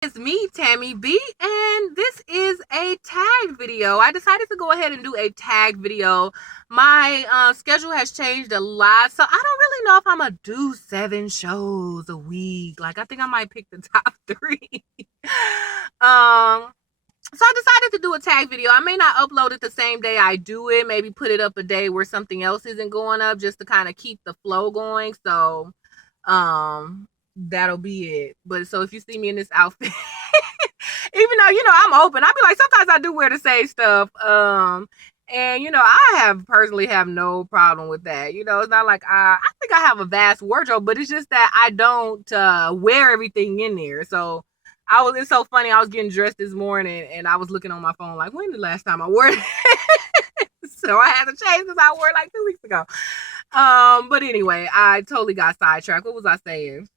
It's me, Tammy B, and this is a tag video. I decided to go ahead and do a tag video. My schedule has changed a lot, so I don't really know if I'm gonna do 7 shows a week. Like, I think I might pick the top three. So I decided to do a tag video. I may not upload it the same day I do it. Maybe put it up a day where something else isn't going up, just to kind of keep the flow going. So, that'll be it. But so if you see me in this outfit, even though I'm open, I be like, sometimes I do wear the same stuff. And I personally have no problem with that. It's not like I think I have a vast wardrobe, but it's just that I don't wear everything in there. So it's so funny. I was getting dressed this morning and I was looking on my phone like, when the last time I wore it? So I had to change because I wore it like 2 weeks ago. But anyway, I totally got sidetracked. What was I saying?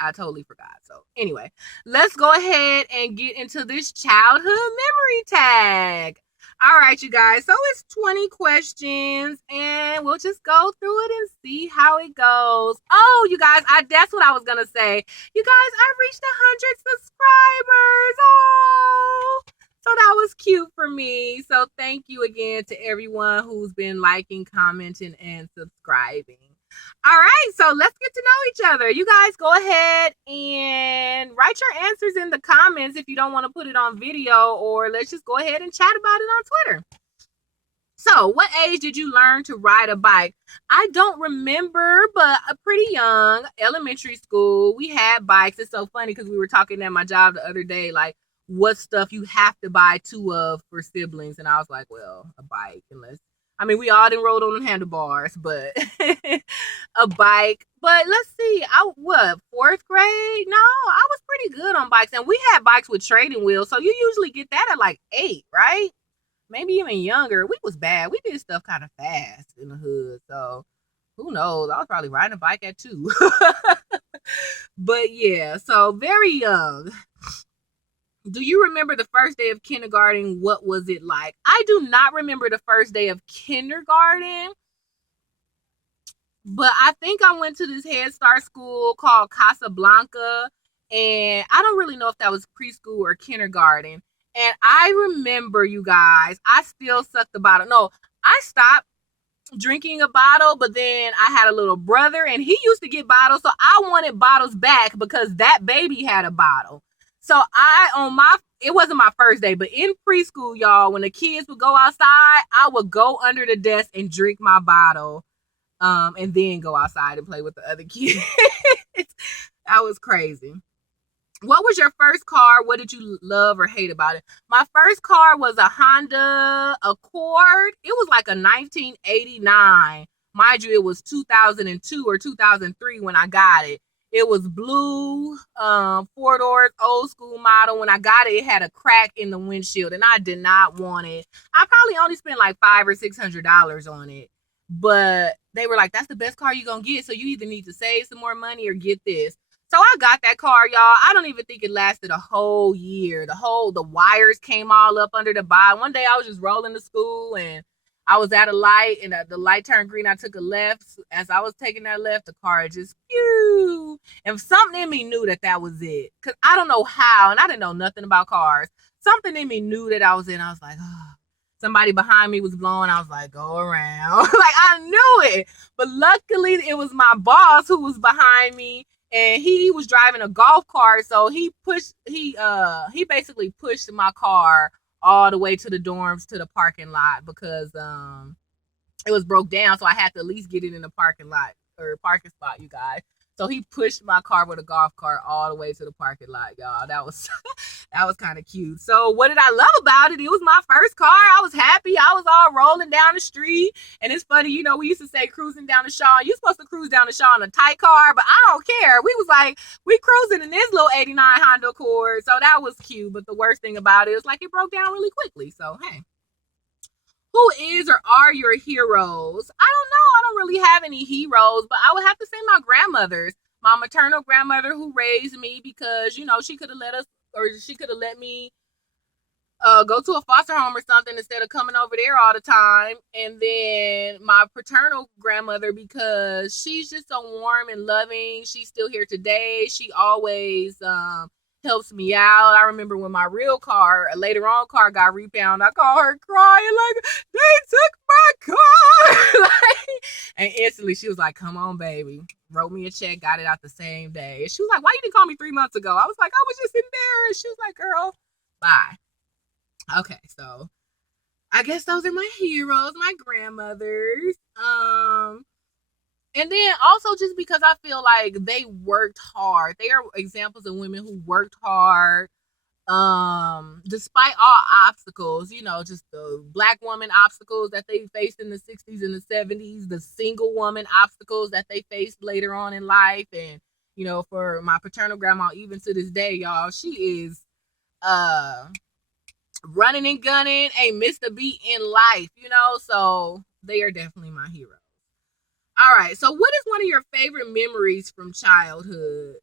I totally forgot. So anyway, let's go ahead and get into this childhood memory tag. All right, you guys. So it's 20 questions and we'll just go through it and see how it goes. Oh, you guys, that's what I was going to say. You guys, I reached 100 subscribers. Oh, so that was cute for me. So thank you again to everyone who's been liking, commenting, and subscribing. All right, so let's get to know each other. You guys go ahead and write your answers in the comments if you don't want to put it on video, or let's just go ahead and chat about it on Twitter. So, what age did you learn to ride a bike? I don't remember, but pretty young, elementary school, we had bikes. It's so funny because we were talking at my job the other day, like, what stuff you have to buy 2 of for siblings. And I was like, well, a bike, we all didn't rode on handlebars, but a bike. But let's see, 4th grade? No, I was pretty good on bikes. And we had bikes with training wheels, so you usually get that at like 8, right? Maybe even younger. We was bad. We did stuff kind of fast in the hood, so who knows? I was probably riding a bike at 2. But yeah, so very young. Do you remember the first day of kindergarten? What was it like? I do not remember the first day of kindergarten, but I think I went to this Head Start school called Casablanca, and I don't really know if that was preschool or kindergarten. And I remember, you guys, I still sucked the bottle. No, I stopped drinking a bottle, but then I had a little brother and he used to get bottles, so I wanted bottles back because that baby had a bottle. So it wasn't my first day, but in preschool, y'all, when the kids would go outside, I would go under the desk and drink my bottle, and then go outside and play with the other kids. That was crazy. What was your first car? What did you love or hate about it? My first car was a Honda Accord. It was like a 1989. Mind you, it was 2002 or 2003 when I got it. It was blue, 4 doors, old school model. When I got it, it had a crack in the windshield, and I did not want it. I probably only spent like $500 or $600 on it, but they were like, "That's the best car you're gonna get, so you either need to save some more money or get this." So I got that car, y'all. I don't even think it lasted a whole year. The wires came all up under the bottom. One day I was just rolling to school and I was at a light and the light turned green. I took a left. As I was taking that left, the car just pew. And something in me knew that was it. Because I don't know how, and I didn't know nothing about cars. Something in me knew that I was in. I was like, oh. Somebody behind me was blowing. I was like, go around. Like, I knew it. But luckily, it was my boss who was behind me. And he was driving a golf cart. So he basically pushed my car all the way to the dorms, to the parking lot, because it was broke down, so I had to at least get it in the parking lot or parking spot, you guys. So he pushed my car with a golf cart all the way to the parking lot, y'all. That was that was kind of cute. So what did I love about it? It was my first car. I was happy. I was all rolling down the street. And it's funny, we used to say cruising down the Shaw. You're supposed to cruise down the Shaw in a tight car, but I don't care. We cruising in this little 89 Honda Accord. So that was cute. But the worst thing about it is like it broke down really quickly. So, hey. Who is or are your heroes? I don't know. I don't really have any heroes, but I would have to say my grandmothers. My maternal grandmother who raised me, because, she could have let me go to a foster home or something instead of coming over there all the time. And then my paternal grandmother, because she's just so warm and loving. She's still here today. She always helps me out. I remember when my real car, later on car got repound, I called her crying like, they took my car. Like, and instantly she was like, come on, baby. Wrote me a check, got it out the same day. And she was like, why you didn't call me 3 months ago? I was like, I was just embarrassed. She was like, girl, bye. Okay, so I guess those are my heroes, my grandmothers. And then also just because I feel like they worked hard. They are examples of women who worked hard, despite all obstacles, you know, just the Black woman obstacles that they faced in the 60s and the 70s, the single woman obstacles that they faced later on in life. And, you know, for my paternal grandma, even to this day, y'all, she is running and gunning, ain't missed a beat in life, you know, so they are definitely my heroes. All right, so what is one of your favorite memories from childhood?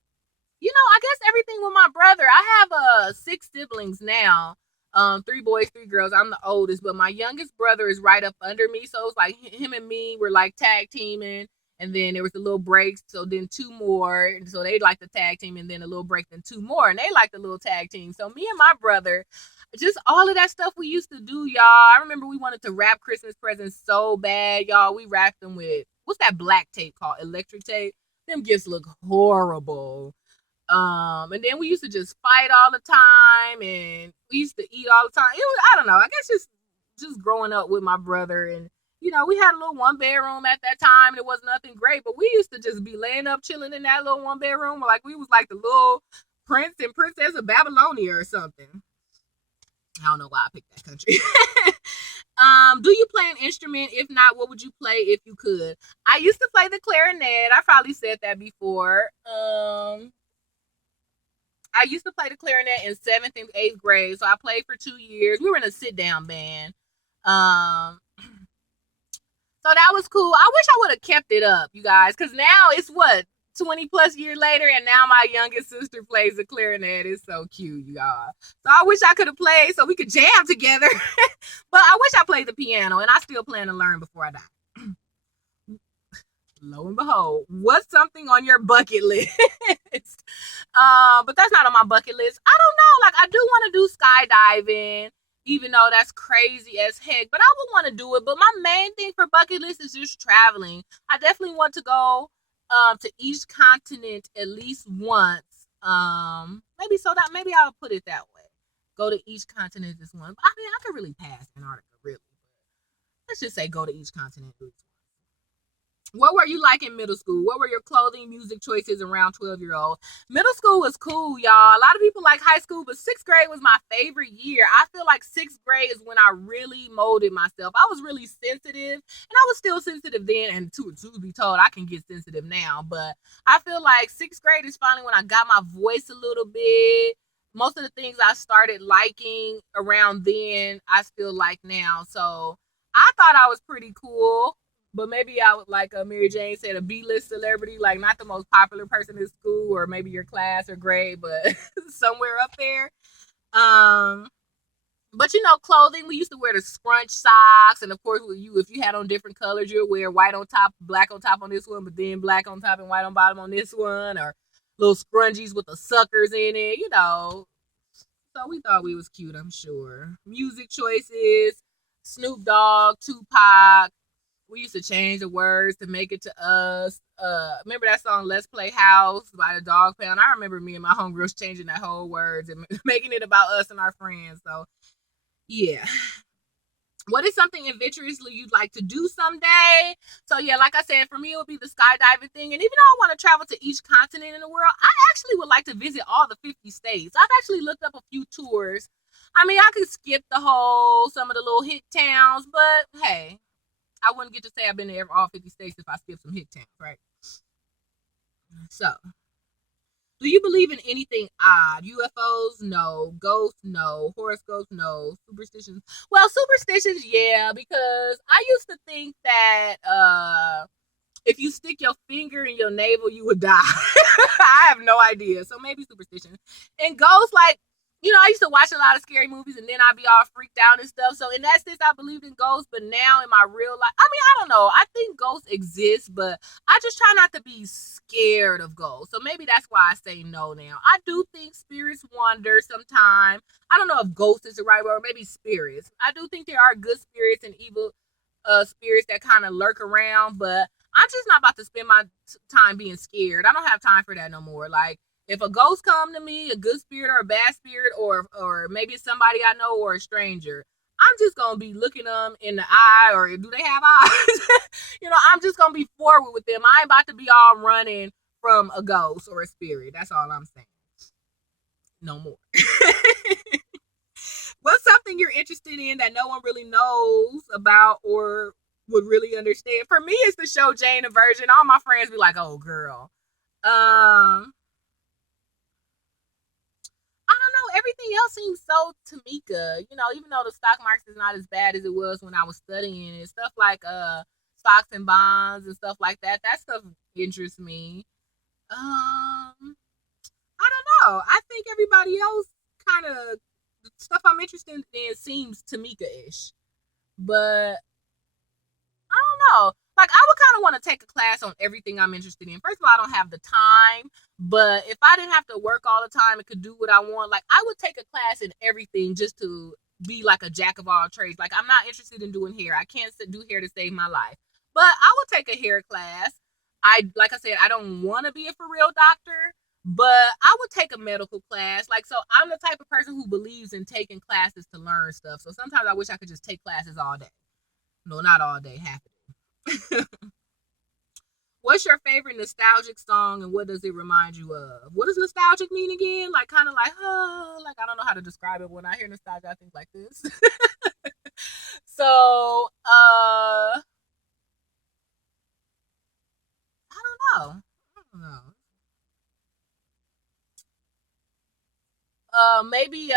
You know, I guess everything with my brother. I have 6 siblings now. 3 boys, 3 girls. I'm the oldest, but my youngest brother is right up under me. So it's like him and me were like tag teaming. And then there was a little break. So then 2 more. And so they like the tag team, and then a little break, then 2 more. And they like the little tag team. So me and my brother, just all of that stuff we used to do, y'all. I remember we wanted to wrap Christmas presents so bad, y'all. We wrapped them with, what's that black tape called? Electric tape. Them gifts look horrible. And then we used to just fight all the time, and we used to eat all the time. It was, I don't know, I guess just growing up with my brother. And you know, we had a little 1 bedroom at that time, and it was nothing great, but we used to just be laying up chilling in that little 1 bedroom like we was like the little prince and princess of Babylonia or something. I don't know why I picked that country. Do you play an instrument? If not, what would you play if you could? I used to play the clarinet. I probably said that before. I used to play the clarinet in 7th and 8th grade. So I played for 2 years. We were in a sit-down band. So that was cool. I wish I would have kept it up, you guys, because now it's what, 20 plus years later, and now my youngest sister plays the clarinet. It's so cute, y'all. So I wish I could have played so we could jam together. But I wish I played the piano, and I still plan to learn before I die. Lo and behold, what's something on your bucket list? But that's not on my bucket list. I don't know. Like, I do want to do skydiving, even though that's crazy as heck. But I would want to do it. But my main thing for bucket list is just traveling. I definitely want to go to each continent at least once. Maybe I'll put it that way. Go to each continent this one. I mean, I could really pass Antarctica, really. Let's just say go to each continent at least. What were you like in middle school? What were your clothing, music choices around 12-year-old? Middle school was cool, y'all. A lot of people like high school, but 6th grade was my favorite year. I feel like 6th grade is when I really molded myself. I was really sensitive, and I was still sensitive then, and to be told, I can get sensitive now, but I feel like 6th grade is finally when I got my voice a little bit. Most of the things I started liking around then, I still like now. So I thought I was pretty cool. But maybe I would, like Mary Jane said, a B-list celebrity, like not the most popular person in school or maybe your class or grade, but somewhere up there. But you know, clothing, we used to wear the scrunch socks, and of course, if you had on different colors, you'd wear white on top, black on top on this one, but then black on top and white on bottom on this one, or little scrunchies with the suckers in it, you know. So we thought we was cute, I'm sure. Music choices, Snoop Dogg, Tupac. We used to change the words to make it to us. Remember that song Let's Play House by the Dog Pound? I remember me and my homegirls changing that whole words and making it about us and our friends. So, yeah. What is something adventurously you'd like to do someday? So, yeah, like I said, for me, it would be the skydiving thing. And even though I want to travel to each continent in the world, I actually would like to visit all the 50 states. I've actually looked up a few tours. I mean, I could skip some of the little hit towns, but hey, I wouldn't get to say I've been to all 50 states if I skip some hit towns, right? So, do you believe in anything odd? UFOs? No. Ghosts? No. Horoscopes? No. Superstitions? Well, superstitions, yeah, because I used to think that if you stick your finger in your navel, you would die. I have no idea. So maybe superstition. And ghosts, like, I used to watch a lot of scary movies and then I'd be all freaked out and stuff. So in that sense, I believed in ghosts. But now in my real life, I don't know. I think ghosts exist, but I just try not to be scared of ghosts. So maybe that's why I say no now. I do think spirits wander sometimes. I don't know if ghost is the right word, or maybe spirits. I do think there are good spirits and evil spirits that kind of lurk around, but I'm just not about to spend my time being scared. I don't have time for that no more. Like, if a ghost come to me, a good spirit or a bad spirit, or maybe it's somebody I know or a stranger, I'm just gonna be looking them in the eye, or do they have eyes? I'm just gonna be forward with them. I ain't about to be all running from a ghost or a spirit. That's all I'm saying. No more. What's something you're interested in that no one really knows about or would really understand? For me, it's the show Jane the Virgin. All my friends be like, "Oh, girl." I don't know. Everything else seems so Tamika. Even though the stock market is not as bad as it was when I was studying it, stuff like stocks and bonds and stuff like that. That stuff interests me. Um, I don't know. I think everybody else kind of stuff I'm interested in seems Tamika-ish, but I don't know. Like, I would kind of want to take a class on everything I'm interested in. First of all, I don't have the time, but if I didn't have to work all the time and could do what I want, like, I would take a class in everything just to be like a jack of all trades. Like, I'm not interested in doing hair. I can't do hair to save my life, but I would take a hair class. Like I said, I don't want to be a for real doctor, but I would take a medical class. Like, so I'm the type of person who believes in taking classes to learn stuff. So sometimes I wish I could just take classes all day. No, not all day, half a day. What's your favorite nostalgic song and what does it remind you of? What does nostalgic mean again? Like, kind of like, like, I don't know how to describe it. When I hear nostalgia, I think like this. So, I don't know. I don't know. Maybe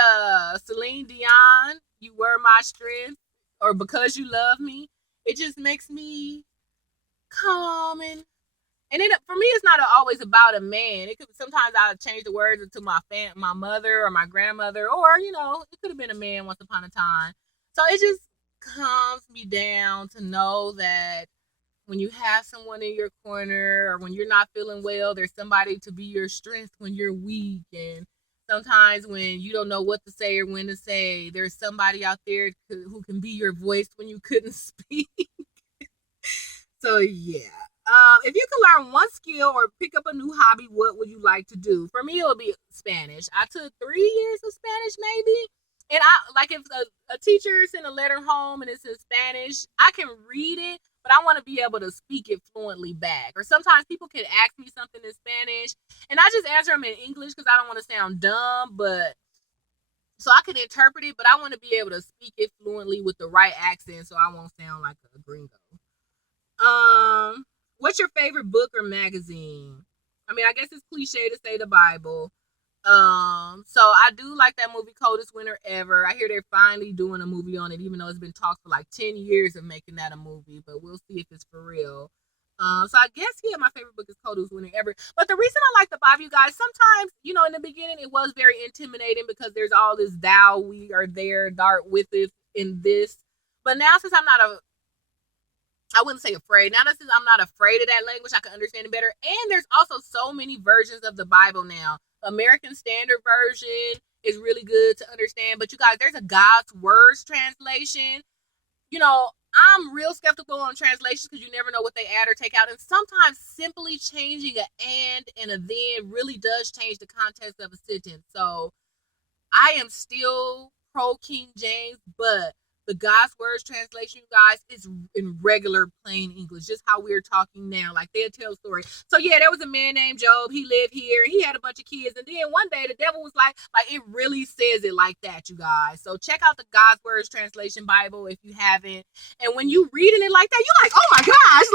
Celine Dion, "You Were My Strength," or "Because You Love Me." It just makes me calm, and then for me, it's not always about a man. It could sometimes I'll change the words to my mother or my grandmother, or it could have been a man once upon a time. So it just calms me down to know that when you have someone in your corner, or when you're not feeling well, there's somebody to be your strength when you're weak. And sometimes when you don't know what to say or when to say, there's somebody out there who can be your voice when you couldn't speak. So yeah. If you could learn one skill or pick up a new hobby, what would you like to do? For me, it would be Spanish. I took 3 years of Spanish, maybe. And I like, if a teacher sent a letter home and it's in Spanish, I can read it, but I want to be able to speak it fluently back. Or sometimes people can ask me something in Spanish, and I just answer them in English because I don't want to sound dumb, but so I can interpret it, but I want to be able to speak it fluently with the right accent so I won't sound like a gringo. Um, what's your favorite book or magazine? I mean, I guess it's cliche to say the Bible. So I do like that movie Coldest Winter Ever. I hear they're finally doing a movie on it, even though it's been talked for like 10 years of making that a movie, but we'll see if it's for real. So I guess, yeah, my favorite book is Coldest Winter Ever. But the reason I like the Bible, you guys, sometimes, in the beginning it was very intimidating because there's all this "thou, we are there, dart with it" in this. But now, since I wouldn't say afraid. Now, since I'm not afraid of that language, I can understand it better. And there's also so many versions of the Bible now. American Standard Version is really good to understand. But you guys, there's a God's Words translation. I'm real skeptical on translations because you never know what they add or take out. And sometimes simply changing an and a then really does change the context of a sentence. So I am still pro King James, but the God's Words translation, you guys, is in regular plain English, just how we're talking now. Like, they'll tell a story. So yeah, there was a man named Job. He lived here. He had a bunch of kids. And then one day the devil was like it really says it like that, you guys. So check out the God's Words translation Bible if you haven't. And when you reading it like that, you're like, oh my gosh.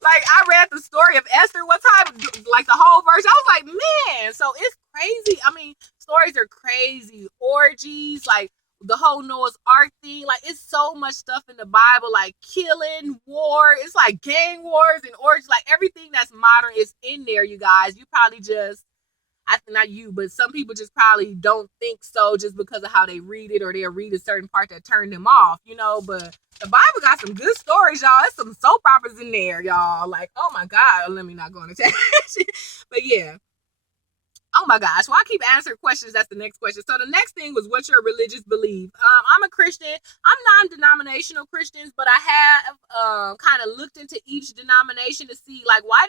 Like I read the story of Esther one time, like the whole verse. I was like, man, so it's crazy. I mean, stories are crazy. Orgies, like the whole Noah's Ark thing. Like, it's so much stuff in the Bible, like killing, war. It's like gang wars and orgies. Like, everything that's modern is in there, you guys. You probably just I think not you, but some people just probably don't think so just because of how they read it, or they'll read a certain part that turned them off, but the Bible got some good stories, y'all. There's some soap operas in there, y'all. Like, oh my God, let me not go on a tangent. But yeah. Oh my gosh. Well, I keep answering questions. That's the next question. So the next thing was, what's your religious belief? I'm a Christian. I'm non-denominational Christians, but I have kind of looked into each denomination to see like why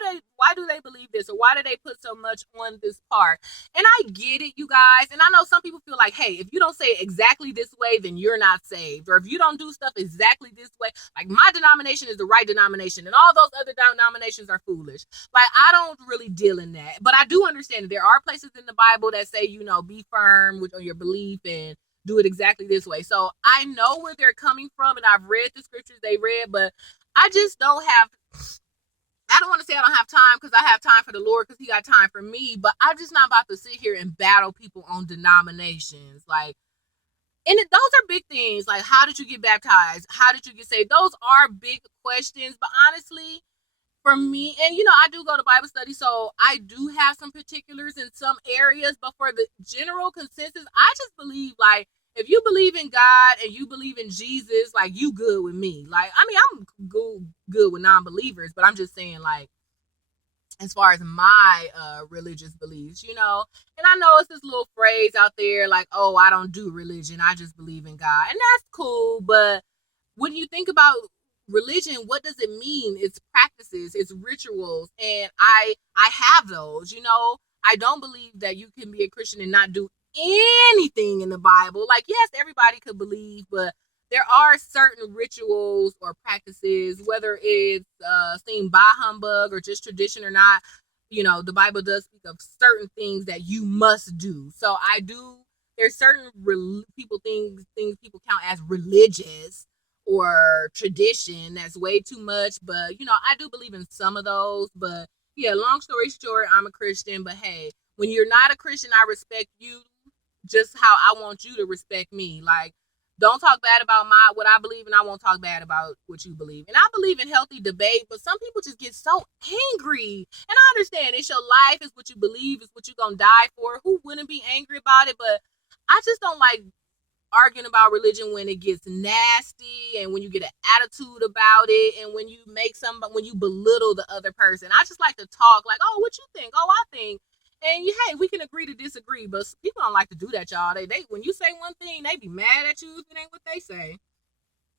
do they believe this, or why do they put so much on this part? And I get it, you guys. And I know some people feel like, hey, if you don't say it exactly this way, then you're not saved. Or if you don't do stuff exactly this way, like my denomination is the right denomination, and all those other denominations are foolish. Like, I don't really deal in that, but I do understand that there are places in the Bible that say, be firm with your belief and do it exactly this way. So I know where they're coming from, and I've read the scriptures they read, but I just don't want to say I don't have time, because I have time for the Lord, because he got time for me, but I'm just not about to sit here and battle people on denominations. Like, and those are big things. Like, how did you get baptized? How did you get saved? Those are big questions, but honestly, for me, and I do go to Bible study, so I do have some particulars in some areas, but for the general consensus, I just believe, like, if you believe in God and you believe in Jesus, like, you good with me. Like, I mean, I'm good with non-believers, but I'm just saying, like, as far as my religious beliefs, and I know it's this little phrase out there, like, oh, I don't do religion, I just believe in God, and that's cool, but when you think about religion, what does it mean? It's practices, it's rituals, and I have those. I don't believe that you can be a Christian and not do anything in the Bible. Like, yes, everybody could believe, but there are certain rituals or practices, whether it's seen by humbug or just tradition or not. The Bible does speak of certain things that you must do. So there's certain things people count as religious or tradition that's way too much, but I do believe in some of those. But yeah, long story short, I'm a Christian, but hey, when you're not a Christian, I respect you just how I want you to respect me. Like, don't talk bad about what I believe, and I won't talk bad about what you believe. And I believe in healthy debate, but some people just get so angry. And I understand it's your life, it's what you believe, it's what you're gonna die for. Who wouldn't be angry about it? But I just don't like arguing about religion when it gets nasty, and when you get an attitude about it, and when you belittle the other person. I just like to talk like, oh, what you think? Oh, I think. And hey, we can agree to disagree, but people don't like to do that, y'all. They when you say one thing, they be mad at you if it ain't what they say.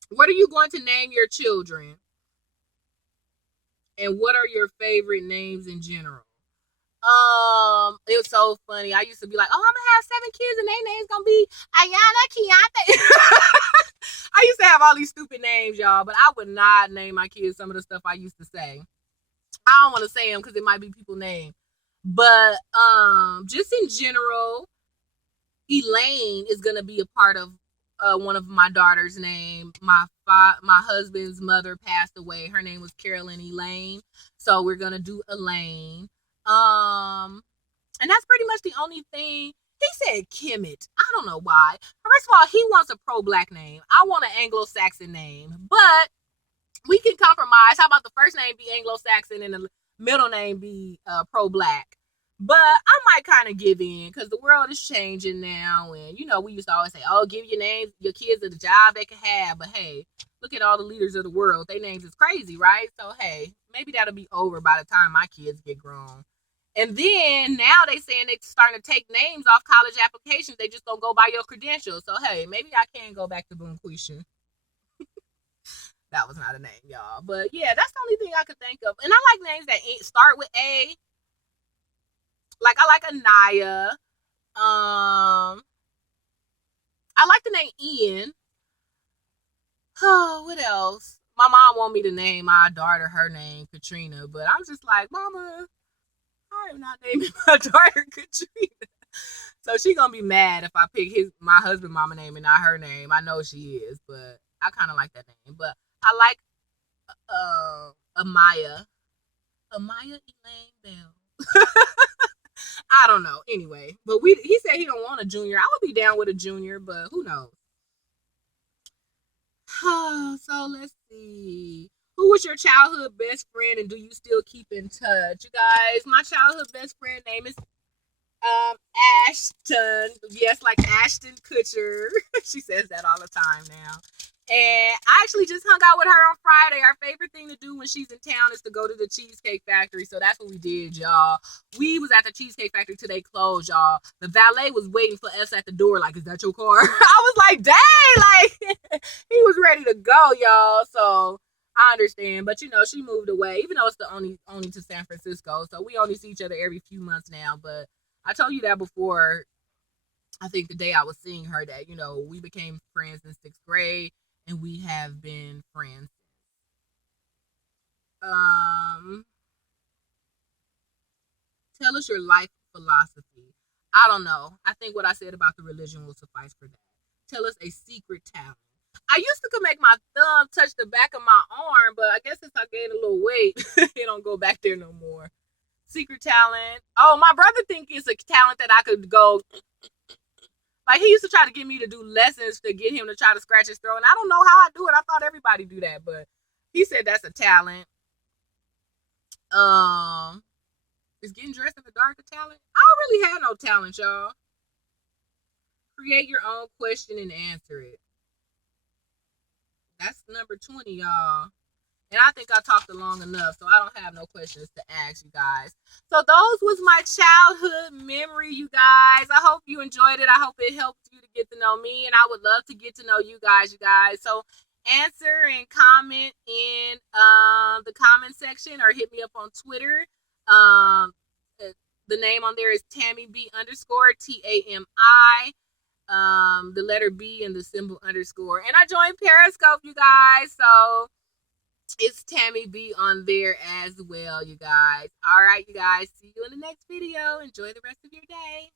What are you going to name your children? And what are your favorite names in general? It was so funny. I used to be like, oh, I'm gonna have 7 kids and their name's gonna be Ayana, Keontae. I used to have all these stupid names, y'all, but I would not name my kids some of the stuff I used to say. I don't want to say them because it might be people's name. But just in general, Elaine is gonna be a part of one of my daughter's name. My husband's mother passed away. Her name was Carolyn Elaine, so we're gonna do Elaine. And that's pretty much the only thing. He said Kemet. I don't know why. First of all, he wants a pro-black name. I want an Anglo-Saxon name, but we can compromise. How about the first name be Anglo-Saxon and the middle name be pro-black? But I might kind of give in, because the world is changing now, and we used to always say, oh, give your kids a job they can have. But hey, look at all the leaders of the world. Their names is crazy, right? So hey, maybe that'll be over by the time my kids get grown. And then now they saying they starting to take names off college applications. They just don't go by your credentials. So hey, maybe I can go back to Boonquisha. That was not a name, y'all. But yeah, that's the only thing I could think of. And I like names that start with A. Like, I like Anaya. I like the name Ian. Oh, what else? My mom want me to name my daughter her name, Katrina. But I'm just like, Mama, I am not naming my daughter Katrina. So she gonna be mad if I pick my husband mama name and not her name. I know she is, but I kind of like that name. But I like Amaya Elaine Bell. I don't know. Anyway, but he said he don't want a junior. I would be down with a junior, but who knows? So let's see. Who was your childhood best friend, and do you still keep in touch? You guys, my childhood best friend name is Um, Ashton. Yes, like Ashton Kutcher. She says that all the time now. And I actually just hung out with her on Friday. Our favorite thing to do when she's in town is to go to the Cheesecake Factory. So that's what we did, y'all. We was at the Cheesecake Factory till they closed, y'all. The valet was waiting for us at the door, like, is that your car? I was like, dang, like he was ready to go, y'all. So I understand. But you know, she moved away, even though it's the only to San Francisco. So we only see each other every few months now. But I told you that before. I think the day I was seeing her, that, you know, we became friends in 6th grade and we have been friends. Um, tell us your life philosophy. I don't know. I think what I said about the religion will suffice for that. Tell us a secret talent. I used to make my thumb touch the back of my arm, but I guess since I gained a little weight, it don't go back there no more. Secret talent. Oh, my brother think it's a talent that I could go. Like, he used to try to get me to do lessons to get him to try to scratch his throat. And I don't know how I do it. I thought everybody do that, but he said that's a talent. Um, is getting dressed in the dark a talent? I don't really have no talent, y'all. Create your own question and answer it. That's number 20, y'all. And I think I talked long enough, so I don't have no questions to ask you guys. So those was my childhood memory, you guys. I hope you enjoyed it. I hope it helped you to get to know me, and I would love to get to know you guys, So answer and comment in the comment section, or hit me up on Twitter. Um, the name on there is Tammy B underscore TAMI. The letter B and the symbol underscore. And I joined Periscope, you guys. So it's Tammy B on there as well, you guys. All right, you guys. See you in the next video. Enjoy the rest of your day.